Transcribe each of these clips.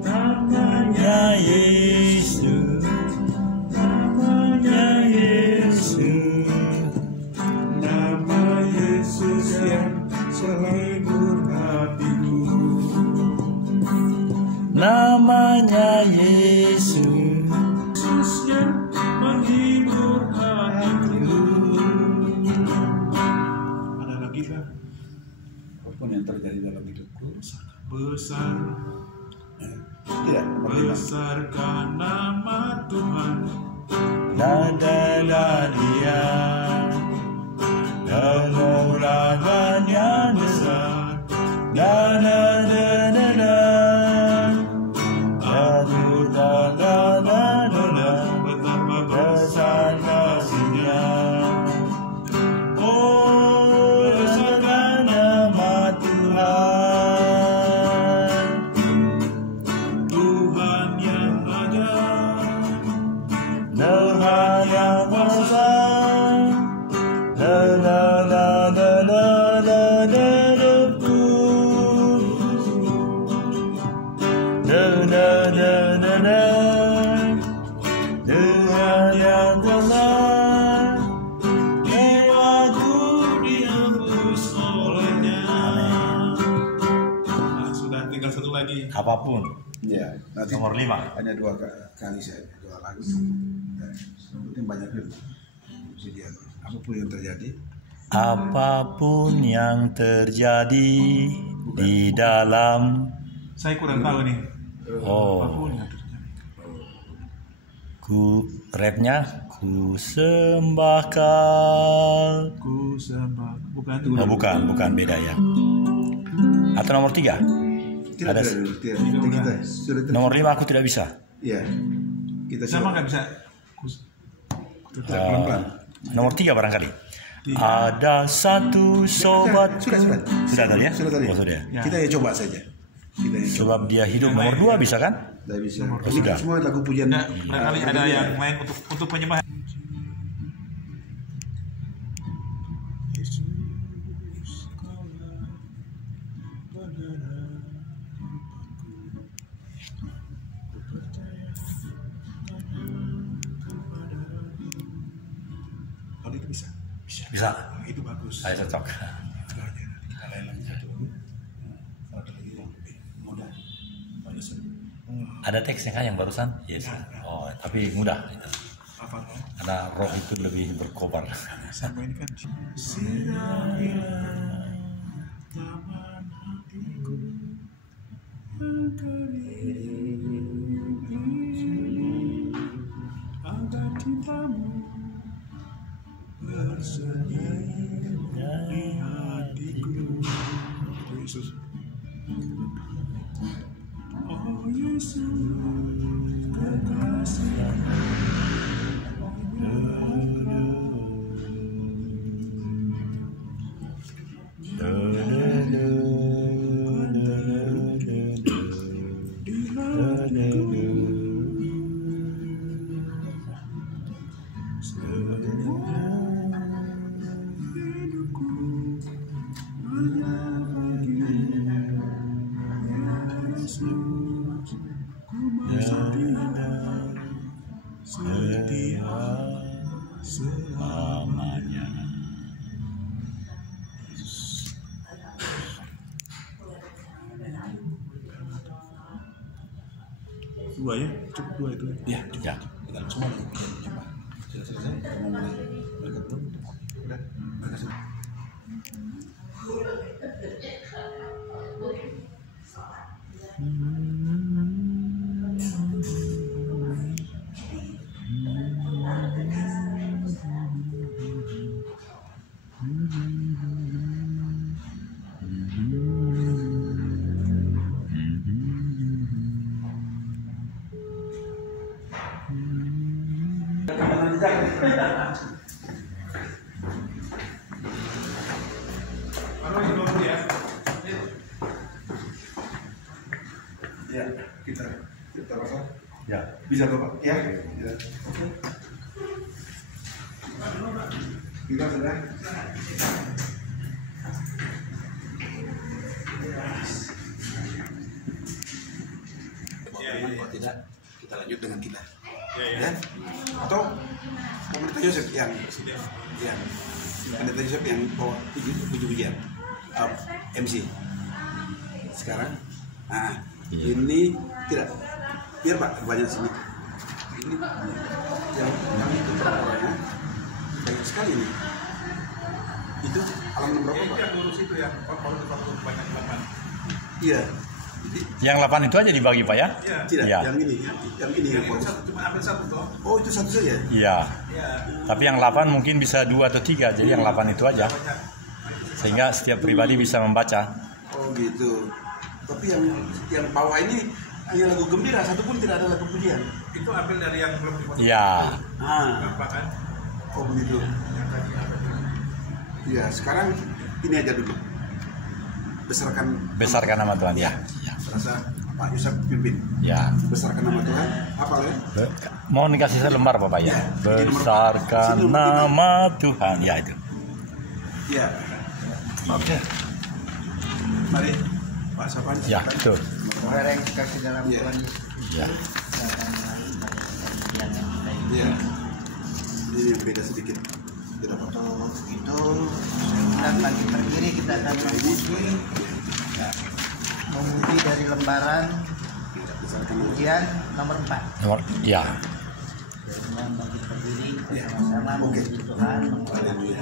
Namanya Yesus, namanya Yesus, Nama Yesus yang selalu hatiku. namanya Yesus, Yesus yang menghibur hatiku. Ada lagi kan? Apapun yang terjadi dalam hidupku, Besar, tidak besarkan nama Tuhan. adalah Dia, kemuliaan yang besar, dan Betapa besar kasih-Nya. Oh, besarkan nama Tuhan, Tuhan yang ajaib, Tuhan yang kuasa. La la la la la la la la la la la la la. Tuhan yang kuasa, jiwaku dihembus olehnya. Nah, sudah tinggal satu lagi. apapun. ya nanti Nomor 5. hanya dua kali saya dua lagu. Yang penting banyak film. Jadi apapun yang terjadi, Apapun yang terjadi di dalam Saya kurang tahu nih. oh Apapun yang terjadi. rapnya ku sembahkan. Ku sembah. Bukan. Oh, bukan beda ya. Atau nomor 3? tidak Ada- tidak kita sudah Nomor 5 aku tidak bisa. ya kita Sama coba nggak bisa. tetap pelan-pelan. Nomor 3 barangkali. Ada satu sobat. Sudah. Sudah tadi ya? Sudah tadi. Oh, sudah. Ya. Kita ya coba saja. Kita ya coba. Sebab dia hidup. Nomor 2 bisa kan? Tidak bisa. Nomor Ini sudah. semua lagu pujian. Nah, barangkali ada yang lain untuk penyembahan. Kalau itu bisa. Bisa. Itu bagus. Saya cocok. Itu aja. Kita lain satu. Satu lagi yang lebih mudah. Ada teksnya kan yang barusan? Yes. Oh, tapi mudah. Apa? Karena roh itu lebih berkobar. Sama ini kan. Taman hatiku. Agar cintamu bersemi di hatiku. Oh Yesus. Oh Yesus, kekasih. Setia selamanya. Dua ya, cukup dua itu. Ya, Ya. kita semua coba. Sudah selesai. Kita mau mulai. Mereka belum. Udah. Mereka sudah. Ya, kita pasang. Ya. Bisa Bapak? Ya. Ya. Oke. Kita sudah. tidak kita lanjut dengan kita. Ya. Atau Pendeta Yosef yang Pendeta Yosef yang bawa puji-pujian MC. Sekarang ini tidak biar Pak banyak sini. Ini yang itu orangnya banyak sekali ini. Itu halaman berapa Pak? Yang lurus itu ya, kalau banyak halaman. Iya. Yang 8 itu aja dibagi Pak ya? Tidak, Iya. yang ini yang Cuma ambil satu toh. Oh itu satu saja? Iya. Ya. Tapi yang 8 mungkin bisa 2 atau 3, jadi yang 8 itu aja. Sehingga setiap pribadi bisa membaca. Oh gitu. Tapi yang bawah ini hanya lagu gembira, satu pun tidak ada lagu pujian. Itu ambil dari yang belum dipotong. Iya. Apa kan? Oh begitu. Yang tadi apa itu? Iya, sekarang ini aja dulu. Besarkan nama Tuhan. Ya. Terasa Pak Yusuf pimpin. Ya. Besarkan nama Tuhan. Apa lagi? Mohon dikasih selembar Bapak ya. Ya. Besarkan nama Tuhan. Ya itu. Iya. Oke. Mari Pak Sapan. Ya, itu. Orang yang dikasih dalam Iya. Tuhan Yesus. Ya. Iya. Ini beda sedikit. Tidak apa-apa. Itu dan bagi terdiri kita akan memuji dari lembaran Besarkan nama Tuhan. pujian nomor 4. Nomor ya. Dan bagi terdiri sama-sama memuji Tuhan. Haleluya.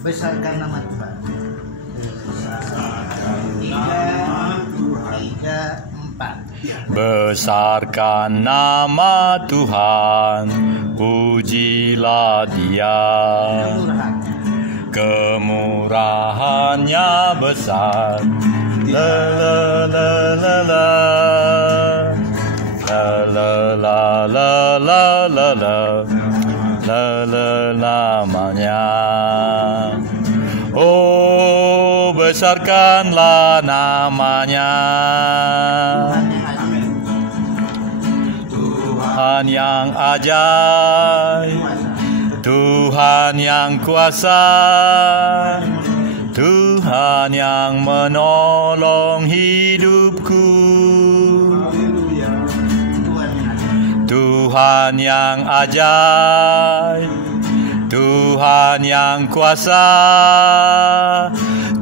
Besarkan nama Tuhan. Tiga, 4. Besarkan nama Tuhan, pujilah Dia. Kemurahannya besar. La la la la la. La la la la la la la. La la namanya. Oh, besarkanlah namanya. Tuhan yang ajaib, Tuhan yang kuasa, Tuhan yang menolong hidupku, Tuhan yang ajaib, Tuhan yang kuasa,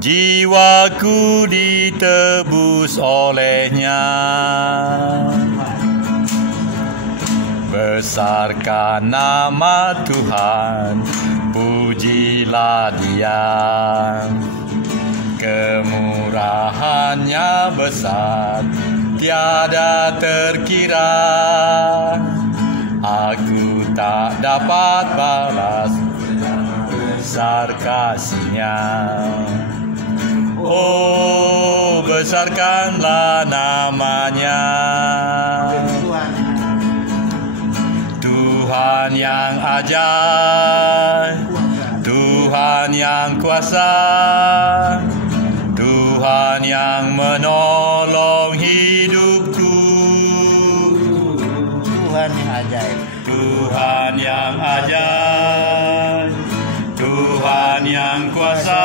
jiwaku ditebus olehnya. Besarkan nama Tuhan, pujilah Dia. Kemurahannya besar, tiada terkira. Aku tak dapat balas besar kasih-Nya. Oh, besarkanlah namanya. Tuhan yang ajaib, Tuhan yang kuasa, Tuhan yang menolong hidupku, Tuhan yang ajaib, Tuhan yang ajaib, Tuhan yang kuasa,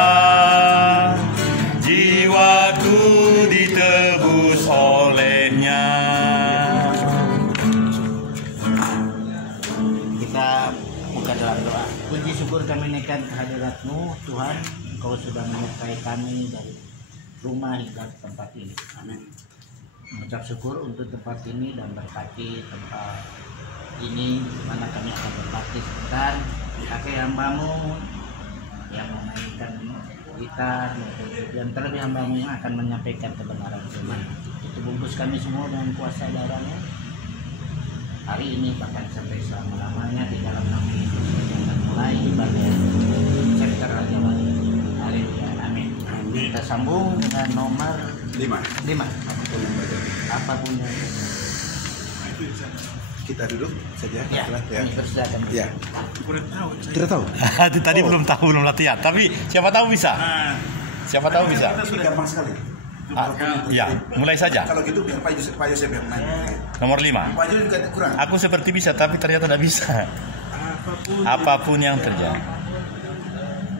jiwaku ditebus olehnya. kita buka dalam doa. Puji syukur kami naikkan kehadirat-Mu Tuhan, Engkau sudah menyertai kami dari rumah hingga tempat ini. Amin. Mengucap syukur untuk tempat ini dan berkati tempat ini di mana kami akan berbakti sebentar. Pakai hamba-Mu yang memainkan gitar dan terlebih hamba-Mu yang akan menyampaikan kebenaran firman. Itu bungkus kami semua dengan kuasa darah-Nya. Hari ini bahkan sampai selama-lamanya di dalam nama Yesus yang akan mulai ibadah chapter Raja Wali. Haleluya. Amin. Kita sambung dengan nomor 5. 5. Apapun yang Kita duduk saja. ya, kami persilakan. Ya. Kurang tahu saya. Tidak tahu. Tadi belum tahu, belum latihan. Tapi siapa tahu bisa. Siapa tahu bisa. Ini gampang sekali. Ya, mulai saja. Kalau gitu biar Pak Yosef yang main. Nomor 5. Pak Yosef juga kurang. Aku seperti bisa, tapi ternyata tidak bisa. Apapun yang terjadi.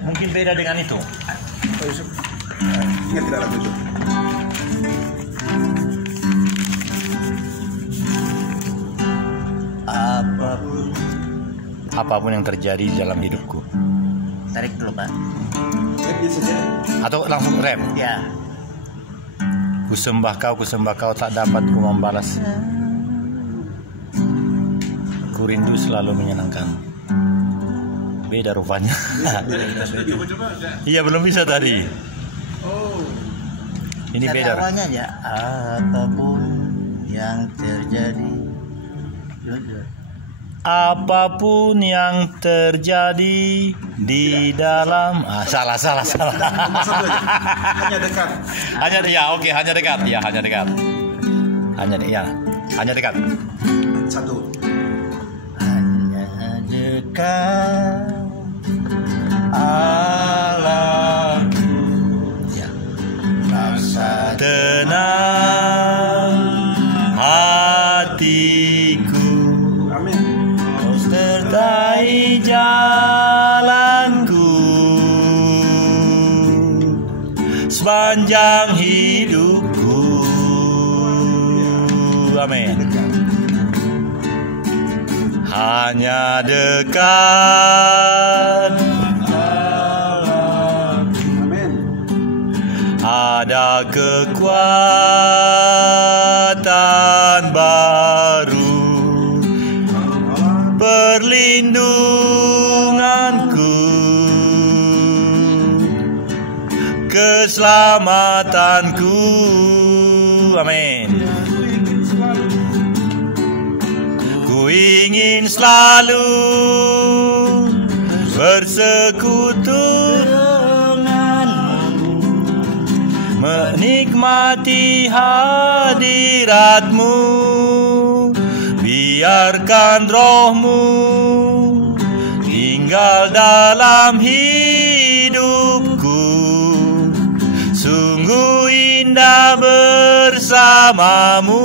Mungkin beda dengan itu. Pak Yosef ingat tidak lagu itu? apapun yang terjadi di dalam hidupku. Tarik dulu Pak. Rapnya saja. Atau langsung rap. Ya. Ku sembah kau tak dapat ku membalas. Ku rindu selalu menyenangkan. Beda rupanya. Coba-coba enggak? Iya belum bisa tadi. Oh. Ini Dari beda. awalnya aja. Apapun yang terjadi. Apapun yang terjadi di dalam salah. Nomor 1 aja. Hanya dekat. Hanya ya oke hanya dekat ya hanya dekat. Hanya dekat. 1. Hanya dekat alamku ya, rasa Tenang hatiku, Amin. kau sertai jalanku sepanjang hidupku. Amin. Hanya dekat Amin. ada kekuatan baru, perlindunganku, keselamatanku. Amin. Ku ingin selalu bersekutu denganmu, menikmati hadiratmu, biarkan rohmu tinggal dalam hidupku. Sungguh indah bersamamu,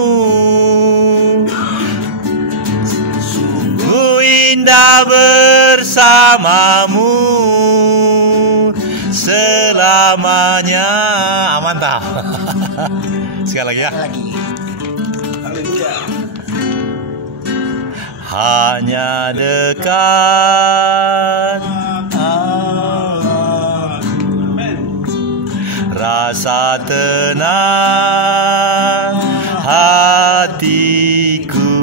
sungguh indah bersamamu selamanya. Mantap. Sekali lagi ya. lagi. Haleluya. Hanya dekat Amin. rasa tenang hatiku,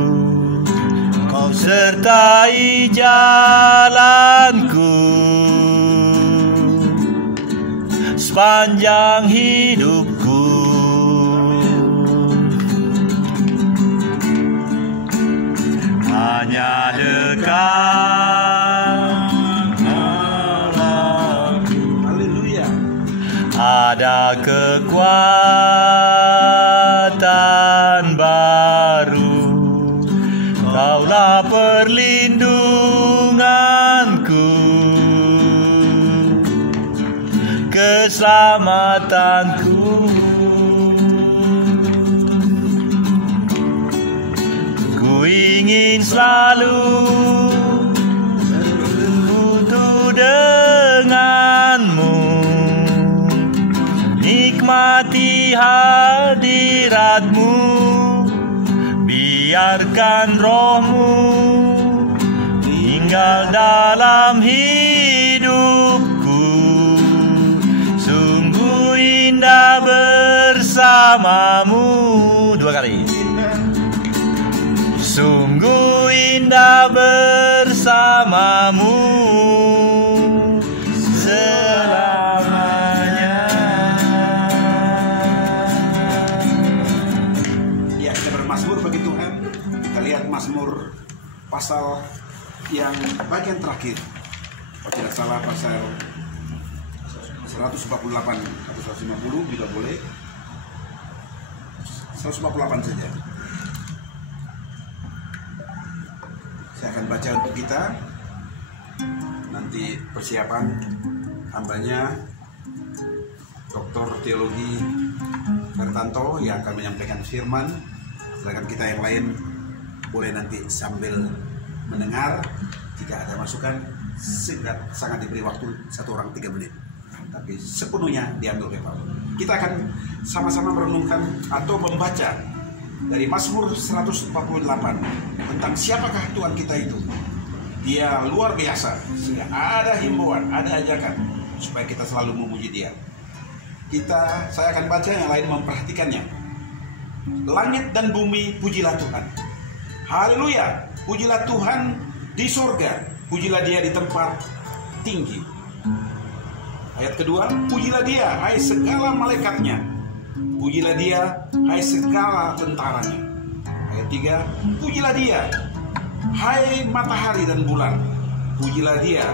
kau sertai jalanku sepanjang hidupku. Hanya dekat Haleluya. ada kekuatan baru, kaulah perlindunganku, keselamatanku. Ku ingin selalu bersekutu denganmu, nikmati hadiratmu, biarkan rohmu tinggal dalam hidupku. Sungguh indah bersamamu. 2 kali. Sungguh indah bersamamu selamanya. Ya, kita bermazmur bagi Tuhan. Kita lihat Mazmur pasal yang bagian terakhir. Kalau tidak salah pasal 148 atau 150 juga boleh. 148 saja. Saya akan baca untuk kita. Nanti persiapan hambanya Dr. Teologi Fertanto yang akan menyampaikan firman. Sedangkan kita yang lain boleh nanti sambil mendengar. Jika ada masukan, sangat diberi waktu 1 orang 3 menit. Tapi sepenuhnya diambil oleh Paulus. Kita akan sama-sama merenungkan atau membaca dari Mazmur 148 tentang siapakah Tuhan kita itu. Dia luar biasa, sehingga ada himbauan, ada ajakan supaya kita selalu memuji Dia. Saya akan baca, yang lain memperhatikannya. Langit dan bumi, pujilah Tuhan. Haleluya, pujilah Tuhan di sorga, pujilah Dia di tempat tinggi. Ayat kedua, pujilah Dia, hai segala malaikatnya. Pujilah Dia, hai segala tentaranya. Ayat 3, pujilah Dia, hai matahari dan bulan. Pujilah Dia,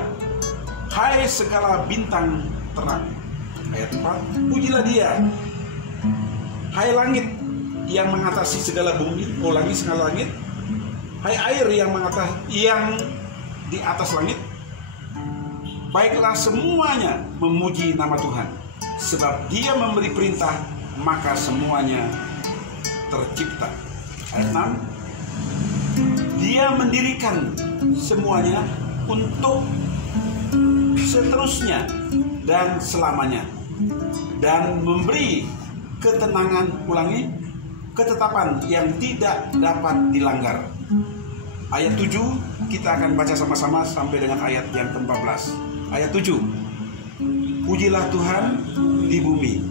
hai segala bintang terang. Ayat 4, pujilah Dia, hai langit yang mengatasi segala bumi, langit segala langit. Hai air yang di atas langit. Baiklah semuanya memuji nama Tuhan, sebab Dia memberi perintah, maka semuanya tercipta. Ayat 6, Dia mendirikan semuanya untuk seterusnya dan selamanya, dan memberi ketenangan, ketetapan yang tidak dapat dilanggar. Ayat 7 kita akan baca sama-sama sampai dengan ayat yang ke-14. Ayat 7, pujilah Tuhan di bumi,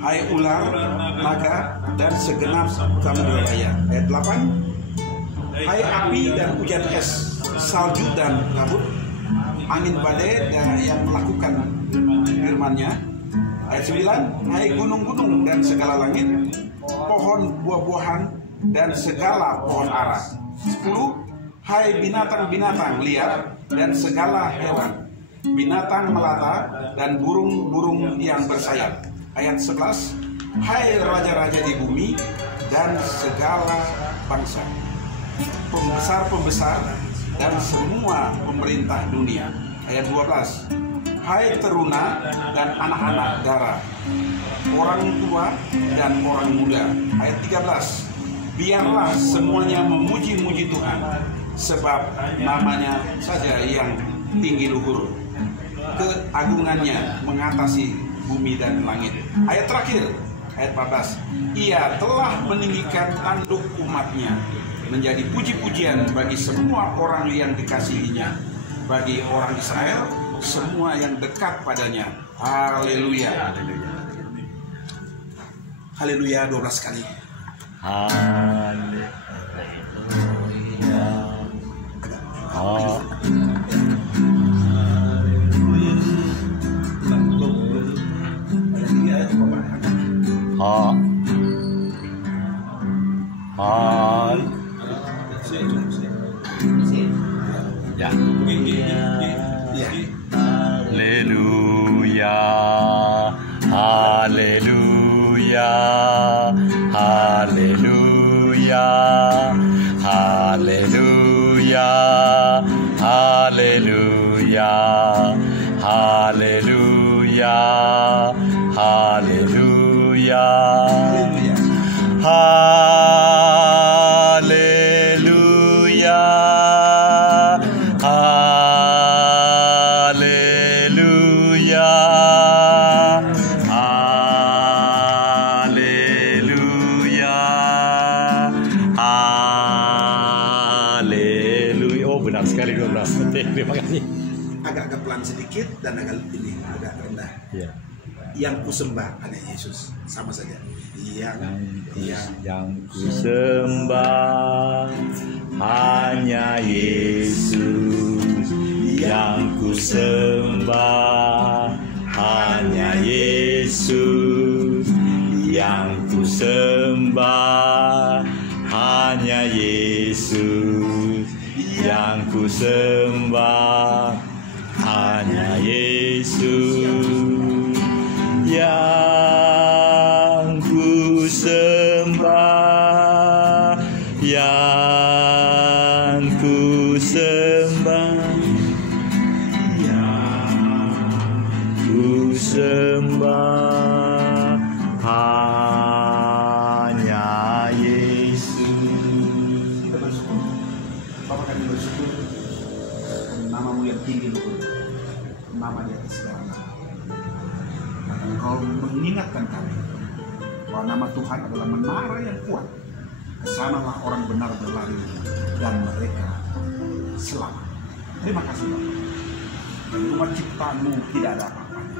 hai ular, naga, dan segenap kamu berbahaya. Ayat 8, hai api dan hujan es, salju dan kabut, angin badai dan yang melakukan firman-Nya. Ayat 9, hai gunung-gunung dan segala langit, pohon buah-buahan dan segala pohon ara. 10, hai binatang-binatang liar dan segala hewan, binatang melata dan burung-burung yang bersayap. Ayat 11, hai raja-raja di bumi dan segala bangsa, pembesar-pembesar dan semua pemerintah dunia. Ayat 12, hai teruna dan anak-anak dara, orang tua dan orang muda. Ayat 13, biarlah semuanya memuji-muji Tuhan, sebab namanya saja yang tinggi luhur, keagungannya mengatasi bumi dan langit. Ayat terakhir, ayat 14, Ia telah meninggikan tanduk umatnya, menjadi puji-pujian bagi semua orang yang dikasihinya, bagi orang Israel, semua yang dekat padanya. Haleluya. Haleluya 12 kali. Haleluya. Oh. Ya. Haleluya. Haleluya. Haleluya. Haleluya. Haleluya. Haleluya. Haleluya. Haleluya. Haleluya. Haleluya. Haleluya. Oh, benar sekali 12 detik. Terima kasih. Agak pelan sedikit dan agak rendah. Ya. Yang kusembah hanya Yesus, sama saja. Yang kusembah hanya Yesus, yang kusembah hanya Yesus, yang kusembah hanya Yesus, yang kusembah hanya Yesus, yang kusembah, yang kusembah, yang kusembah hanya Yesus. Kita bersyukur, Bapak kami bersyukur, namamu yang tinggi luhur, nama di atas segala nama. Engkau mengingatkan kami bahwa nama Tuhan adalah menara yang kuat. Kesanalah orang benar berlari dan mereka selamat. Terima kasih Bapak. Dan rumah ciptamu tidak ada apa-apanya.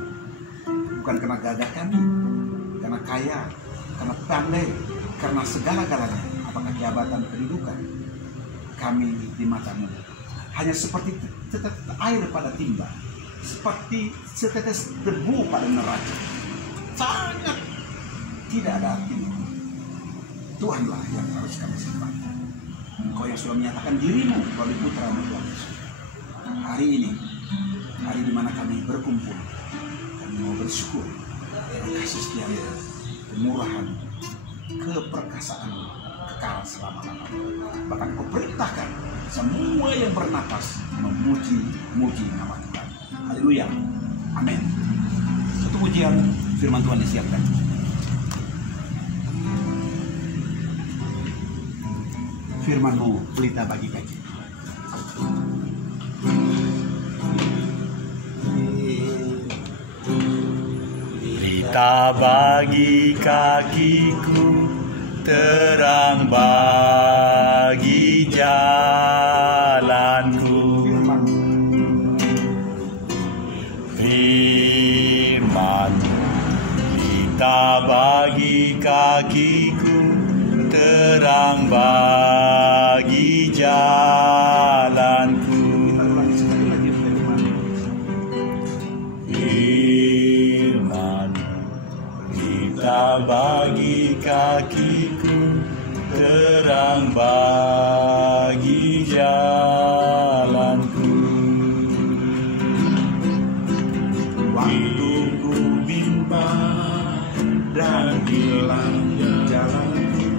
Bukan karena gagah kami, karena kaya, karena pandai, karena segala-galanya, apakah jabatan kedudukan. Kami di matamu hanya seperti setetes air pada timba, seperti setetes debu pada neraca. Sangat tidak ada artinya. Tuhanlah yang harus kami sembah. Engkau yang sudah menyatakan dirimu melalui putra-Mu Tuhan Yesus. Hari ini, hari di mana kami berkumpul, kami mau bersyukur karena kasih setiamu, kemurahan, keperkasaan kekal selama-lamanya. Bahkan Kau perintahkan semua yang bernapas memuji nama Tuhan. Haleluya. Amin. Satu pujian firman Tuhan disiapkan. Firman-Mu pelita bagi kaki. Pelita bagi kakiku, terang bagi jalanku. Firman, pelita bagi kakiku, terang bagi jalanku. Firman, pelita bagi kakiku, terang bagi jalanku. Waktu ku bimbang dan hilang jalanku,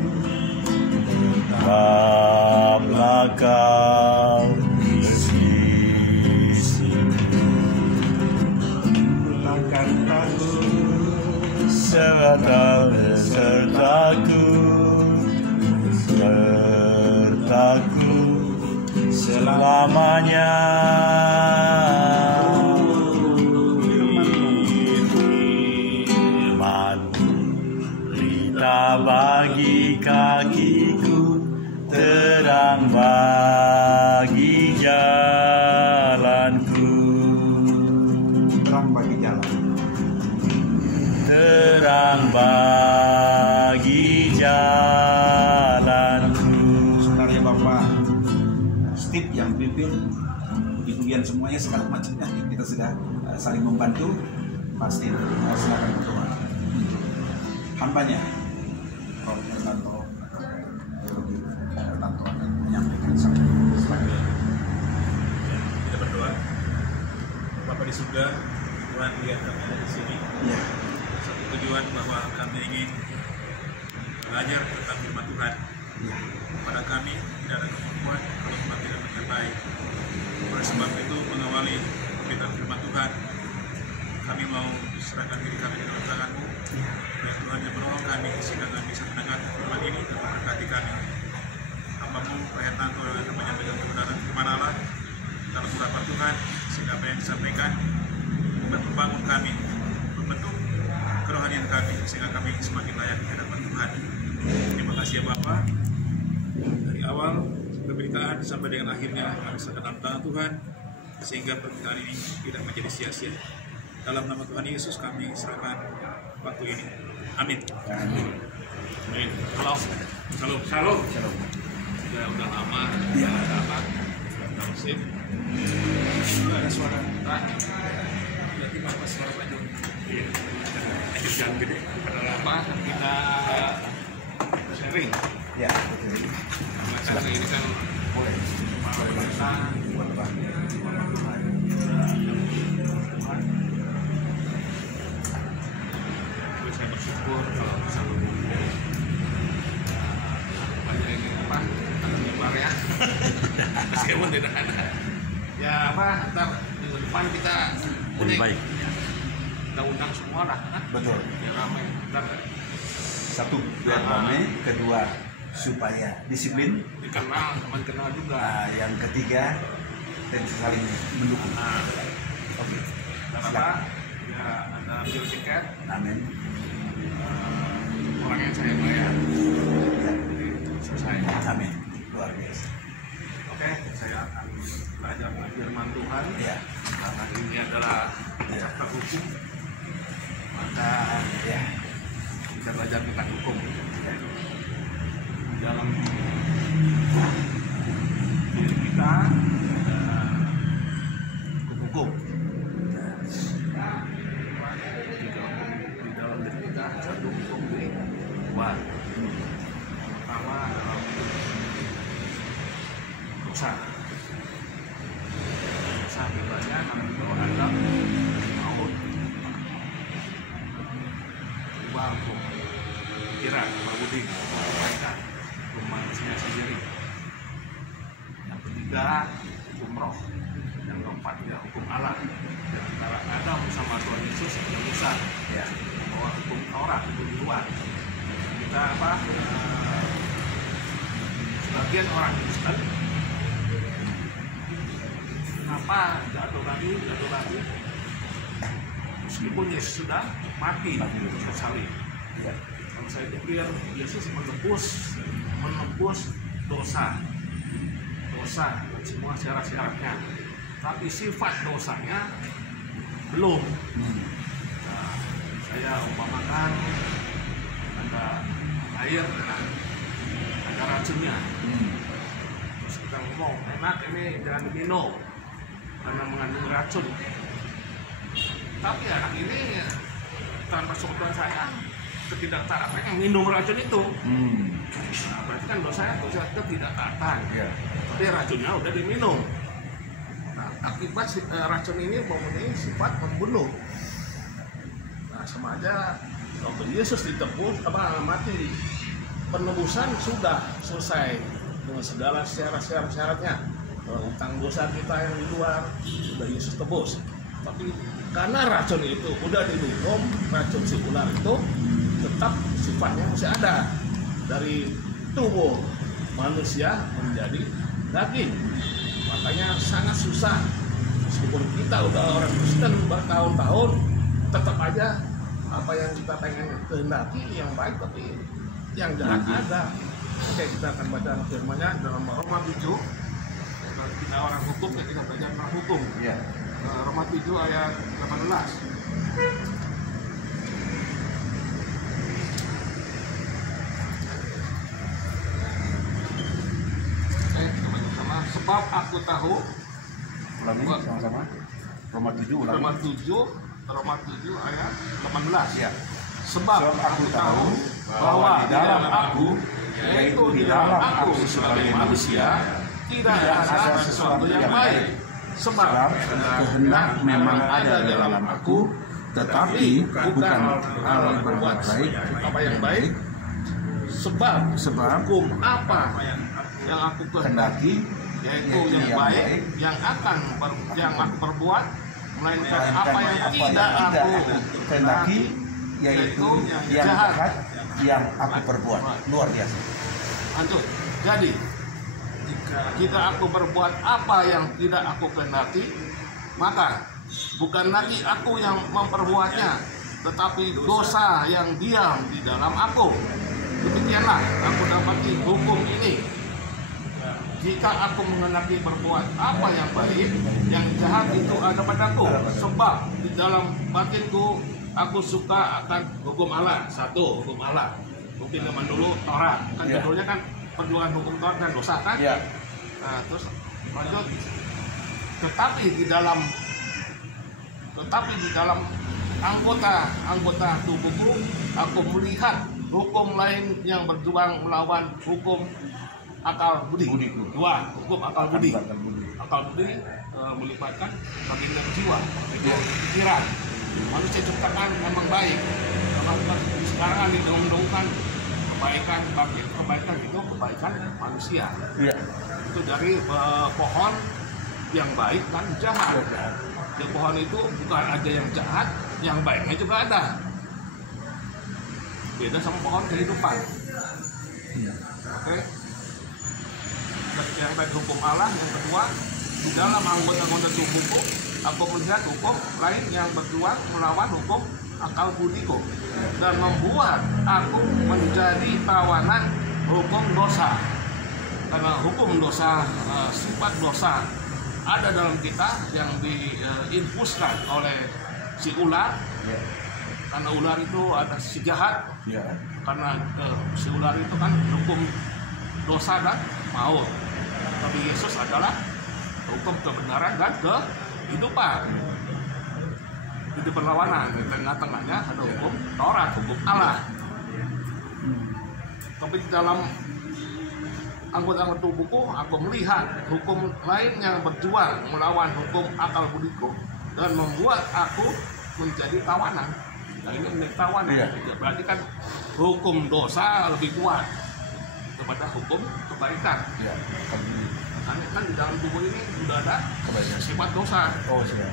tetaplah Kau di sisiku. Takkan takut sertaku selamanya. Firman, pelita bagi kakiku, terang bagi jalanku. Terang bagi jalan. Terang bagi jalanku. Saudara Bapak Steve yang pimpin, puji-pujian semuanya segala macamnya kita sudah saling membantu. Pasti silakan berdoa. Hambanya Prof. Hertanto akan menyampaikan sebagai Kita berdoa. Bapa di surga, Tuhan lihat kami ada di sini. ya. Satu tujuan bahwa kami ingin belajar tentang firman Tuhan. Ya. Pada kami tidak ada kemampuan kalau Tuhan tidak menyertai. Oleh sebab itu mengawali pemberitaan firman Tuhan, kami mau serahkan diri kami di dalam tangan-Mu. Biar Tuhan yang menolong kami sehingga kami bisa mendengar firman ini dan memberkati kami. Hamba-Mu Hertanto akan menyampaikan kebenaran firman Allah dalam urapan Tuhan, sehingga apa yang disampaikan membangun kami, membentuk kerohanian kami, sehingga kami semakin layak di hadapan Tuhan. Terima kasih ya Bapa. Dari awal pemberitaan sampai dengan akhirnya kami serahkan dalam tangan Tuhan, sehingga pemberitaan ini tidak menjadi sia-sia. Dalam nama Tuhan Yesus kami serahkan waktu ini. Amin. Amin. Amin. Shalom. Shalom. Udah lama. Ya. Ada apa? Sip. Ada suara. Berarti apa suara panjang? Iya. Jangan gede. Pada lama kita sharing. Ya, betul. Karena ini kan Boleh. saya bersyukur kalau bisa banyak ini apa nyebar ya meskipun tidak ada ya apa ntar minggu depan kita Lebih baik. kita undang semua lah Betul. ya ramai ntar Satu, biar ramai. Kedua, supaya disiplin. dikenal teman kenal juga. Yang ketiga, kita bisa saling mendukung. Oke. Dan apa ya ada ambil tiket Amin. orang yang saya bayar Ya. selesai. Amin. Luar biasa. Oke, saya akan belajar Tuhan, Ya. karena ini adalah chapter hukum, maka kita belajar tentang hukum. Di dalam diri kita hukum. Di dalam diri kita satu hukum dua. Pertama adalah dosa. Dosa bebasnya nanti kalau Adam maut. Dua hukum pikiran, budi, kebaikan, hukum manusia sendiri. Yang ketiga hukum roh. Yang keempat ya hukum Allah. Di antara Adam sama Tuhan Yesus ada Musa. Ya. Bahwa hukum Taurat itu di luar. Kita sebagian orang Kristen kenapa jatuh lagi meskipun Yesus sudah mati di salib. Kalau saya pikir Yesus menebus dosa dan semua syarat-syaratnya, tapi sifat dosanya belum. Nah, saya umpamakan ada air ada racunnya, terus kita ngomong enak ini jangan diminum karena mengandung racun, tapi anak ini tanpa sepengetahuan saya ketidaktaatan yang minum racun itu. Nah, berarti kan dosa ketidaktaatan, tapi racunnya udah diminum. Nah, akibat racun ini mempunyai sifat membunuh. Nah, sama aja waktu Yesus ditebus mati, penebusan sudah selesai dengan segala syarat-syaratnya. Utang dosa kita yang di luar sudah Yesus tebus. Tapi karena racun itu udah diminum, racun si ular itu tetap sifatnya masih ada dari tubuh manusia menjadi daging. Makanya sangat susah, meskipun kita udah orang Kristen bertahun-tahun, tetap aja apa yang kita pengen kehendaki yang baik, tapi yang jahat ada. Oke, kita akan baca firman-Nya dalam Roma 7. Kita orang hukum, kita belajar tentang hukum. Roma 7 ayat 18. Sebab aku tahu, Ulangi sama-sama. Roma 7 ulangi. Roma 7 ayat 18. Ya. Sebab aku tahu bahwa di dalam aku, yaitu di dalam aku sebagai manusia, tidak ada sesuatu yang baik. Sebab kehendak memang ada dalam aku, tetapi bukan hal berbuat baik apa yang baik. Sebab hukum apa yang aku kehendaki, yaitu yang baik, yang aku perbuat, melainkan apa yang tidak aku kehendaki, yaitu yang jahat yang aku perbuat. Luar biasa. Lanjut. Jadi jika aku berbuat apa yang tidak aku kehendaki, maka bukan lagi aku yang memperbuatnya, tetapi dosa yang diam di dalam aku. Demikianlah aku dapati hukum ini. Jika aku menghendaki berbuat apa yang baik, yang jahat itu ada padaku. Sebab di dalam batinku aku suka akan hukum Allah. Satu, hukum Allah. Mungkin zaman dulu Taurat, kan judulnya kan perjuangan hukum Taurat dan dosa kan. Nah, terus lanjut. Tetapi di dalam anggota tubuhku aku melihat hukum lain yang berjuang melawan hukum akal budi. Dua, hukum akal budi. Akal budi melibatkan bagian jiwa, itu pikiran. Manusia ciptakan memang baik. Sekarang digaung-gaungkan kebaikan itu kebaikan manusia. Itu dari pohon yang baik dan jahat. Di pohon itu bukan ada yang jahat, yang baiknya juga ada. Beda sama pohon kehidupan. Oke. Yang baik hukum Allah, yang kedua di dalam anggota tubuhku aku melihat hukum lain yang berjuang melawan hukum akal budiku dan membuat aku menjadi tawanan hukum dosa. Karena hukum dosa, sifat dosa ada dalam kita yang diinfuskan oleh si ular. Ya. Karena ular itu ada si jahat. Ya. Karena si ular itu kan hukum dosa dan maut. Tapi Yesus adalah hukum kebenaran dan kehidupan. Itu perlawanan. Di tengah-tengahnya ada hukum Taurat, hukum Allah. Tapi di dalam anggota tubuhku, aku melihat hukum lain yang berjuang melawan hukum akal budiku dan membuat aku menjadi tawanan. Nah, ini menjadi tawanan. Iya. Berarti kan hukum dosa lebih kuat daripada hukum kebaikan. Ya. Karena kan di dalam tubuh ini sudah ada Kebaikan. sifat dosa. Oh, siap.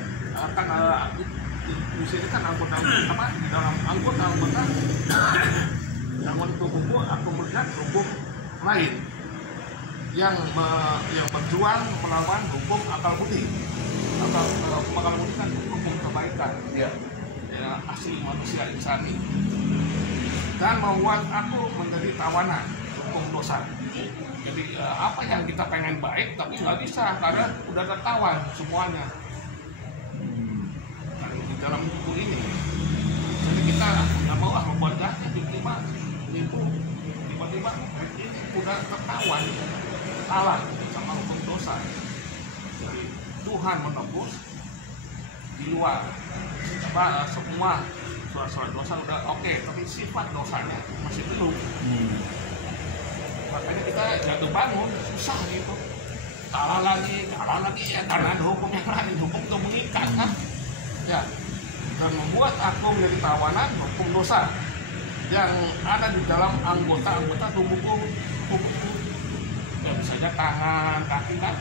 Kan di sini kan anggota apa di dalam anggota tubuhku aku melihat hukum lain yang berjuang melawan hukum akal budi. Hukum akal budi kan hukum kebaikan. Ya. Ya, asli manusia insani dan membuat aku menjadi tawanan hukum dosa. Jadi apa yang kita pengen baik tapi nggak bisa karena udah tertawan semuanya. Nah, di dalam buku ini, jadi kita nggak mau membuat jahat tiba-tiba ini udah tertawan salah sama hukum dosa. Jadi Tuhan menebus di luar semua surat-surat dosa udah oke, tapi sifat dosanya masih belum. Makanya kita jatuh bangun susah gitu, kalah lagi ya karena ada hukum yang lain, hukum itu mengikat kan ya, dan membuat aku menjadi tawanan hukum dosa yang ada di dalam anggota tubuhku ya, misalnya tangan, kaki kan.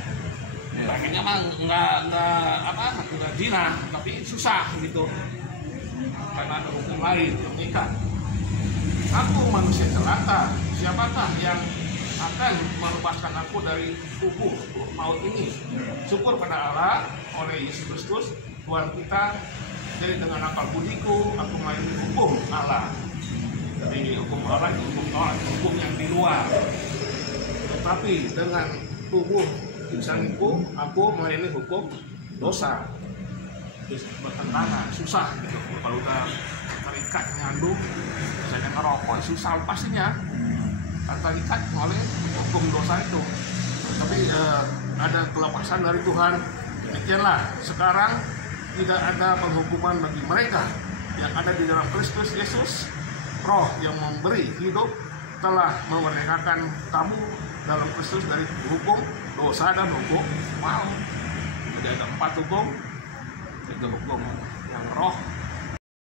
Pengennya mah nggak zina, tapi susah gitu karena ada hukum lain yang mengikat. Aku manusia celaka, siapakah yang akan melepaskan aku dari tubuh maut ini? Syukur pada Allah oleh Yesus Kristus Tuhan kita. Jadi dengan akal budiku aku melayani hukum Allah. Jadi hukum Allah itu hukum yang di luar. Tetapi dengan tubuh insaniku aku melayani hukum dosa. Terus bertentangan, susah gitu. Kalau udah terikat nyandung, misalnya ngerokok susah pastinya terikat oleh hukum dosa itu. Tapi ada kelepasan dari Tuhan. Demikianlah sekarang tidak ada penghukuman bagi mereka yang ada di dalam Kristus Yesus. Roh yang memberi hidup telah memerdekakan kamu dalam Kristus dari hukum dosa dan hukum maut. Jadi ada 4 hukum. Itu hukum yang roh,